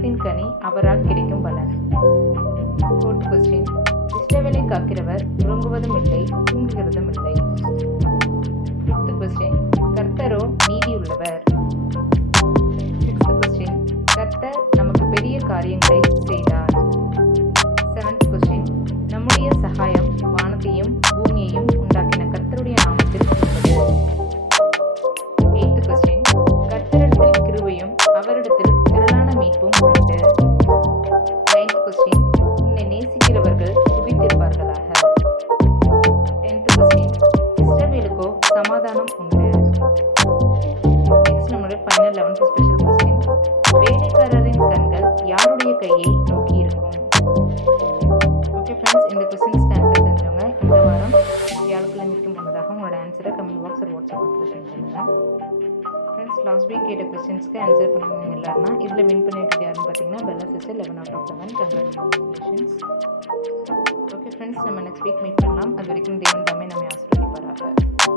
கரத்தின் கனி அவரால் கிடைக்கும் பலன். 4th question. இஷ்டவேளை காக்கிறவர் உறங்குவதும் இல்லை தூங்குகிறதும் இல்லை. 5th question. கர்த்தரோ நீதியுள்ளவர். 6th question. கர்த்தர் நமக்கு பெரிய காரியங்களை செய்தார். 7th question. நம்முடைய சகாயம் வானத்தையும் பூமியையும் உண்டாக்கின கர்த்தருடைய நாமத்தில் உள்ளது. 8th question. கர்த்தரிடத்தில் கிருபையும் அவரிடத்தில் திரளான மீட்பும் உண்டு. 9th question. உன்னை நேசிக்கிறவர்கள் துதித்திருப்பார்களாக. 10th question. இஸ்ரவேலுக்கோ சமாதானம் உண்டு. நெக்ஸ்ட் நம்மளுடைய ஃபைனல் 11th ஸ்பெஷல் கொஸ்டின். வேலைக்காரரின் கண்கள் யாருடைய கையை நோக்கி இருக்கும்? ஓகே ஃப்ரெண்ட்ஸ், இந்த கொஸ்டின்ஸ்க்கு ஆன்சர் தெரிஞ்சவங்க இந்த வாரம் வியாழக்கிழமைக்கு முன்னதாக உங்களோட ஆன்சரை கமெண்ட் பாக்ஸ் ஒரு வாட்ஸ்அப் குரூப்பில் சென்ட் பண்ணுங்கள். ஃப்ரெண்ட்ஸ், லாஸ்ட் வீக் கேட்ட கொஸ்டின்ஸ்க்கு ஆன்சர் பண்ணவங்க எல்லாருன்னா இதில் வின் பண்ணிட்டு யாருன்னு பார்த்தீங்கன்னா Bella sister 11/11. Congratulations. Okay friends, நம்ம நெக்ஸ்ட் வீக் மீட் பண்ணலாம். அது வரைக்கும் தேவன் தாமே நம்ம ஆசீர்வதிப்பாராக.